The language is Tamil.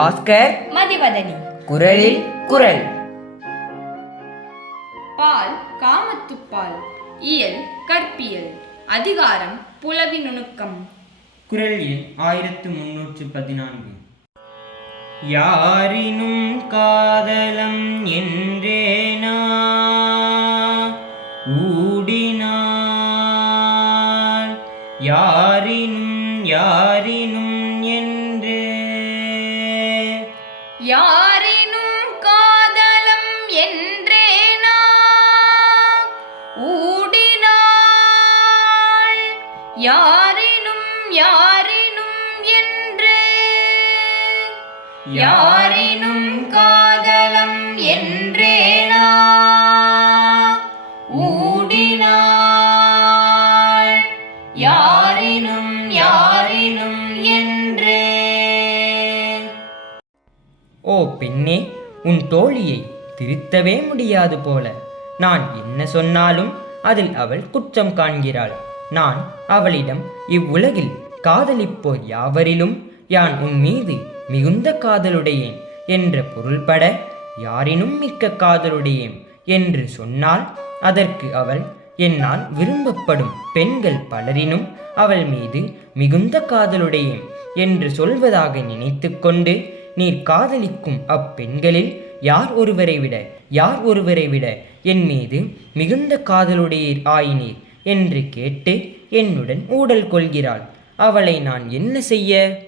பாஸ்கர் மதிவதனி. குரலில் குரல். பால் காமத்துப்பால் இயல் கற்பியல். அதிகாரம் புலவி நுணுக்கம். குரல் எண் ஆயிரத்து முன்னூற்று பதினான்கு. யாரினும் காதலம் என்றேனா? ஊடினாள் யாரினும் யாரினும் யாரினும் காதலம் என்றேனா? ஊடினாள் யாரினும் யாரினும் என்று. யாரினும் காதலம் என்றேனா? ஓ பெண்ணே உன் தோழியை திருத்தவே முடியாது போல. நான் என்ன சொன்னாலும் அதில் அவள் குற்றம் காண்கிறாள். நான் அவளிடம் இவ்வுலகில் காதலிப்போர் யாவரிலும் யான் உன் மீது மிகுந்த காதலுடையேன் என்ற பொருள்பட யாரினும் மிக்க காதலுடையேன் என்று சொன்னால் அதற்கு அவள் என்னால் விரும்பப்படும் பெண்கள் பலரினும் அவள் மீது மிகுந்த காதலுடையேன் என்று சொல்வதாக நினைத்துக்கொண்டு நீர் காதலிக்கும் அப்பெண்களில் யார் ஒருவரை விட யார் ஒருவரை விட என் மீது மிகுந்த காதலுடையீர் ஆயினீர்? என்று கேட்டு என்னுடன் ஊடல் கொள்கிறாள். அவளை நான் என்ன செய்ய?